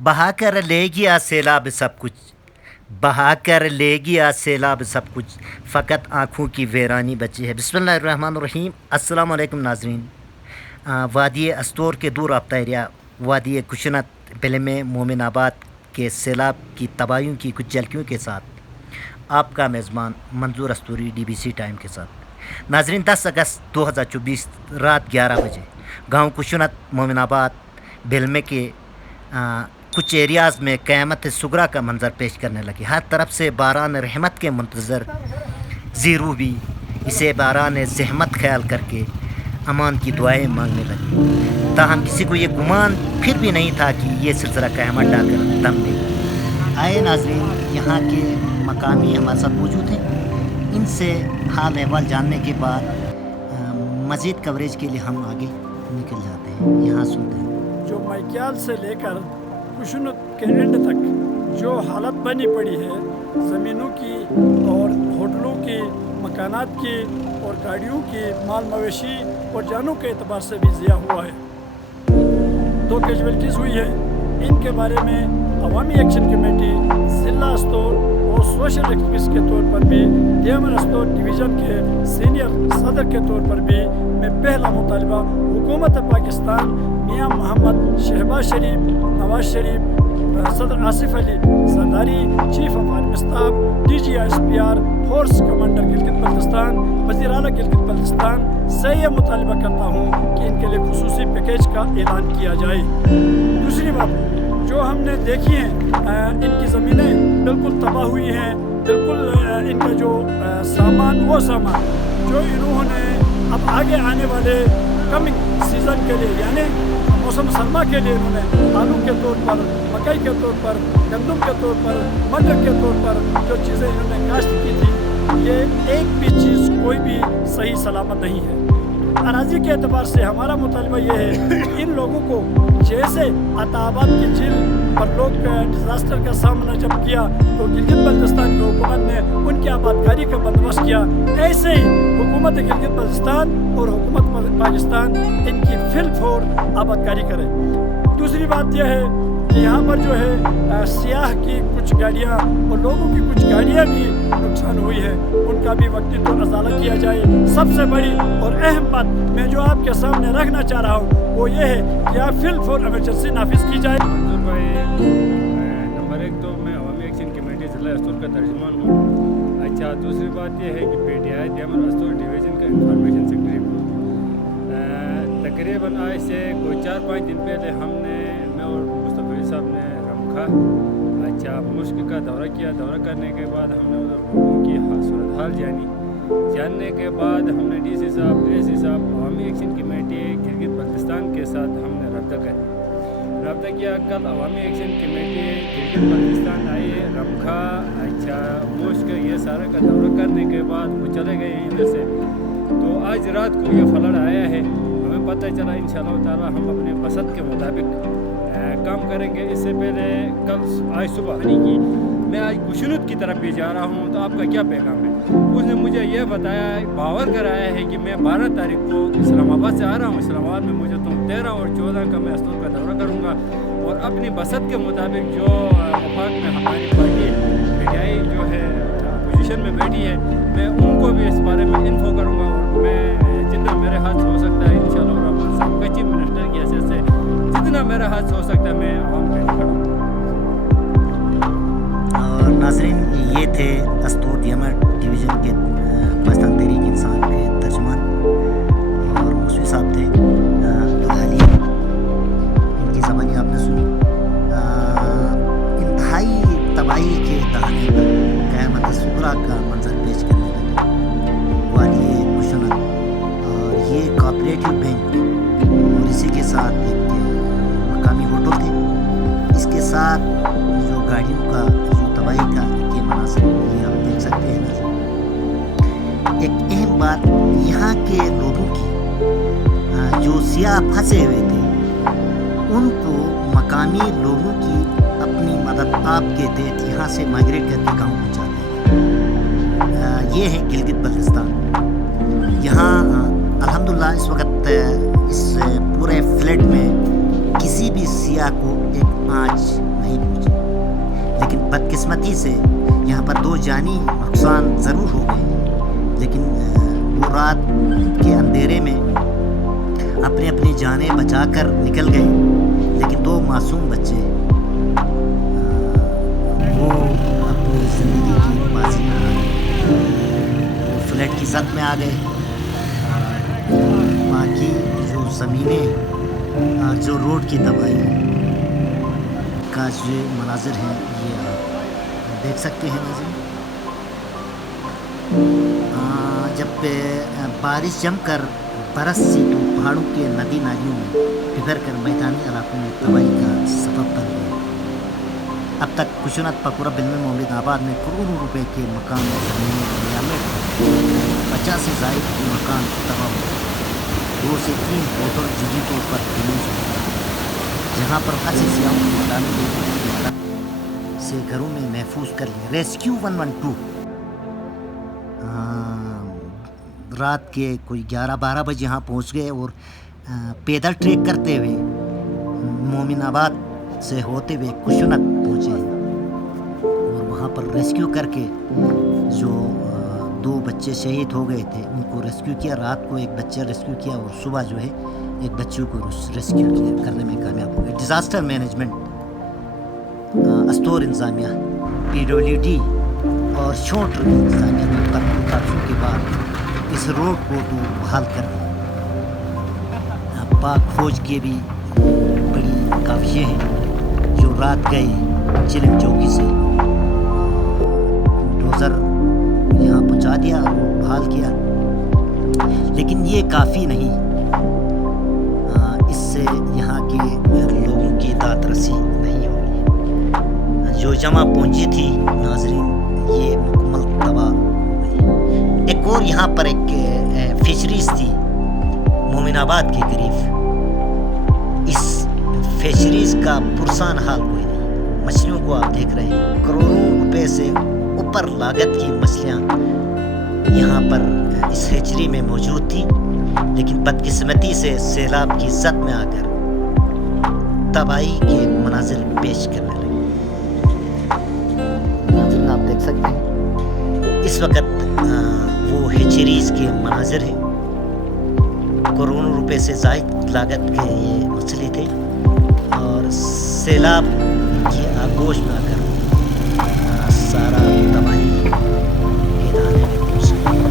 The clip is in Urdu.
بہا کر لے گیا سیلاب سب کچھ، بہا کر لے گیا سیلاب سب کچھ، فقط آنکھوں کی ویرانی بچی ہے۔ بسم اللہ الرحمن الرحیم۔ السلام علیکم ناظرین۔ وادی استور کے دور رابطہ ایریا وادی کشنت ضلع میں مومن آباد کے سیلاب کی تباہیوں کی کچھ جھلکیوں کے ساتھ آپ کا میزبان منظور استوری ڈی بی سی ٹائم کے ساتھ۔ ناظرین، 10 اگست 2024 رات 11 بجے گاؤں کشنت مومن آباد ضلع کے کچھ ایریاز میں قیامت صغریٰ کا منظر پیش کرنے لگی۔ ہر طرف سے باران رحمت کے منتظر زیرو بھی اسے باران زحمت خیال کر کے امان کی دعائیں مانگنے لگی، تاہم کسی کو یہ گمان پھر بھی نہیں تھا کہ یہ سلسلہ قیامت ڈال کر دم دے گا۔ آئے ناظرین، یہاں کے مقامی ہمارے ساتھ موجود ہیں، ان سے حال احوال جاننے کے بعد مزید کوریج کے لیے ہم آگے نکل جاتے ہیں۔ یہاں سنتے ہیں۔ جو مائیکیال سے لے کر کشنت کے اینڈ تک جو حالت بنی پڑی ہے زمینوں کی اور ہوٹلوں کی، مکانات کی اور گاڑیوں کی، مال مویشی اور جانوں کے اعتبار سے بھی ضیاع ہوا ہے، 2 کیجویلٹیز ہوئی ہے۔ ان کے بارے میں عوامی ایکشن کمیٹی ضلع استور اور سوشل ایکٹیوسٹ کے طور پر بھی، دیامر استور ڈویژن کے سینئر صدر کے طور پر بھی میں پہلا مطالبہ حکومت پاکستان، میاں محمد شہباز شریف، نواز شریف، صدر Asif Ali Zardari, chief of army staff, D G S P R, force commander Gilgit Baltistan, وزیر اعلیٰ گلگت بلتستان سے یہ مطالبہ کرتا ہوں کہ ان کے لیے خصوصی پیکیج کا اعلان کیا جائے۔ دوسری بات، جو ہم نے دیکھی ہیں ان کی زمینیں بالکل تباہ ہوئی ہیں، بالکل ان کا جو سامان وہ سامان جو انہوں نے اب آگے آنے والے کمنگ سیزن کے لیے، یعنی موسم سرما کے لیے انہوں نے آلو کے طور پر، مکئی کے طور پر، گندم کے طور پر، مٹر کے طور پر جو چیزیں انہوں نے کاشت کی تھی، یہ ایک بھی چیز کوئی بھی صحیح سلامت نہیں ہے۔ اراضی کے اعتبار سے ہمارا مطالبہ یہ ہے کہ ان لوگوں کو جیسے عطا آباد کی جھیل پر لوگ ڈیزاسٹر کا سامنا جب کیا تو گلگت بلتستان کی حکومت نے ان کی آبادکاری کا بندوبست کیا، ایسے ہی حکومت گلگت بلتستان اور حکومت پاکستان ان کی فی الفور آبادکاری کرے۔ دوسری بات یہ ہے کہ یہاں پر جو ہے سیاح کی کچھ گاڑیاں اور لوگوں کی کچھ گاڑیاں بھی نقصان ہوئی ہے، ان کا بھی وقتی طور ازالہ کیا جائے۔ سب سے بڑی اور اہم بات میں جو آپ کے سامنے رکھنا چاہ رہا ہوں وہ یہ ہے کہ آپ فی الفور ایمرجنسی نافذ کی جائے۔ منظور بھائی، نمبر 1 تو میں عوامی ایکشن کمیٹی ضلع استور کا ترجمان ہوں۔ اچھا، دوسری بات یہ ہے کہ P T I Diamer Astore division کا انفارمیشن سیکرٹری ہوں۔ تقریباً آج سے کوئی 4-5 دن پہلے میں اور مصطفی صاحب نے رمکھا مشق کا دورہ کیا۔ دورہ کرنے کے بعد ہم نے ادھر لوگوں کی صورتحال جاننے کے بعد ہم نے ڈی سی صاحب، اے سی صاحب، عوامی ایکشن کمیٹی گلگت بلتستان کے ساتھ ہم نے رابطہ کیا۔ کل عوامی ایکشن کمیٹی گلگت بلتستان آئی ہے، رمکھا مشق یہ سارا کا دورہ کرنے کے بعد وہ چلے گئے ہیں ادھر سے۔ تو آج رات کو یہ فلڈ آیا ہے، ہمیں پتہ چلا انشاءاللہ تعالی ہم اپنے بسط کے مطابق کام کریں گے۔ اس سے پہلے آج صبح کی میں آج کشنت کی طرف بھی جا رہا ہوں، تو آپ کا کیا پیغام ہے؟ اس نے مجھے یہ بتایا، باور کرایا ہے کہ میں 12 تاریخ کو اسلام آباد سے آ رہا ہوں، اسلام آباد میں مجھے تو 13 اور 14 کا میں استور کا دورہ کروں گا، اور اپنی بسط کے مطابق جو وفاق میں ہماری پارٹی میڈیائی جو ہے اپوزیشن میں بیٹھی ہے، میں ان کو بھی اس بارے میں انفو کروں گا، اور میں جتنا میرے ہاتھ ہو سکتا ہے انشاءاللہ الرحمن صاحب کا چیف منسٹر کی حیثیت سے جتنا میرا ہاتھ ہو سکتا ہے میں عوام پہ کھڑا ہوں۔ اور ناظرین، یہ تھے استور دیامر ڈویژن کے پاکستان تحریک انصاف کے ترجمان، اور موسوی صاحب تھے حالیہ، ان کی زبانی آپ نے سنی۔ انتہائی تباہی کے دہانے پر قیامت صغریٰ کا منظر پیش کرنے لگے وادی کشنت، اور یہ کوآپریٹو بینک اور اسی کے ساتھ ایک مقامی ہوٹل تھے، اس کے ساتھ جو گاڑیوں کا جو تباہی کا یہ مناظر یہ آپ دیکھ سکتے ہیں۔ ایک اہم بات یہاں کے لوگوں کی جو سیاح پھنسے ہوئے تھے ان کو مقامی لوگوں کی اپنی مدد آپ کے تحت یہاں سے مائگریٹ کر کے گاؤں پہنچا دیں۔ یہ ہے گلگت بلتستان۔ یہاں الحمدللہ اس وقت اس پورے فلڈ میں کسی بھی سیاح کو ایک آنچ نہیں پہنچی، لیکن بدقسمتی سے یہاں پر 2 جانی نقصان ضرور ہو گئے، لیکن وہ رات کے اندھیرے میں اپنی جانیں بچا کر نکل گئے، لیکن 2 معصوم بچے وہ اپنی زندگی کی بازی نہ آئے، وہ فلیٹ کی زد میں آ گئے۔ باقی جو زمینیں، جو روڈ کی تباہی کا جو مناظر ہیں یہ آپ دیکھ سکتے ہیں ناظرین۔ جب بارش جم کر برس سی تو پہاڑوں کے ندی نالیوں میں بکھر کر میدانی علاقوں میں تباہی کا سبب بن گئی۔ اب تک خشونت پکورہ بلمے مومن آباد میں کروڑوں روپے کے مکان اور زمینیں 50 سے زائد مکان تباہ ہو گئے۔ 2 سے 3 ہوٹل جزوی طور پر ڈیمیج ہو گئے، جہاں پر خاصے سیاحوں کو مقامی سے گھروں میں محفوظ کر لیا۔ ریسکیو 112 رات کے کوئی 11-12 بجے یہاں پہنچ گئے اور پیدل ٹریک کرتے ہوئے مومن آباد سے ہوتے ہوئے خشونت پہنچے اور وہاں پر ریسکیو کر کے جو 2 بچے شہید ہو گئے تھے ان کو ریسکیو کیا۔ رات کو ایک بچہ ریسکیو کیا اور صبح جو ہے ایک بچے کو ریسکیو کیا کرنے میں کامیاب ہو گئے۔ ڈیزاسٹر مینجمنٹ، استور انتظامیہ، PWD اور چھوٹ انتظامیہ نے بھرپور تعاون کے بعد اس روڈ کو تو بحال کر دیا۔ پاک فوج کے بھی بڑی کافیے ہیں جو رات گئے چلم چوکی سے ڈوزر یہاں پہنچا دیا اور بحال کیا، لیکن یہ کافی نہیں۔ اس سے یہاں کے لوگوں کی داد رسی نہیں ہوگی۔ جو جمع پونجی تھی ناظرین یہ مکمل تباہ ہو گئی۔ ایک اور یہاں پر ایک فشریز تھی مومن آباد کے قریب، اس فشریز کا پرسان حال کوئی نہیں۔ مچھلیوں کو آپ دیکھ رہے ہیں، کروڑوں روپے سے اوپر لاگت کی مچھلیاں یہاں پر اس ہیچری میں موجود تھی، لیکن بدقسمتی سے سیلاب کی زد میں آ کر تباہی کے مناظر پیش کرنے لگے۔ ناظرین آپ دیکھ سکتے ہیں اس وقت وہ ہیچریز کے مناظر ہیں۔ کروڑوں روپے سے زائد لاگت کے یہ مچھلی تھے اور سیلاب کی آغوش میں آ کر سارا تباہی کے دانے میں پہنچ گئی۔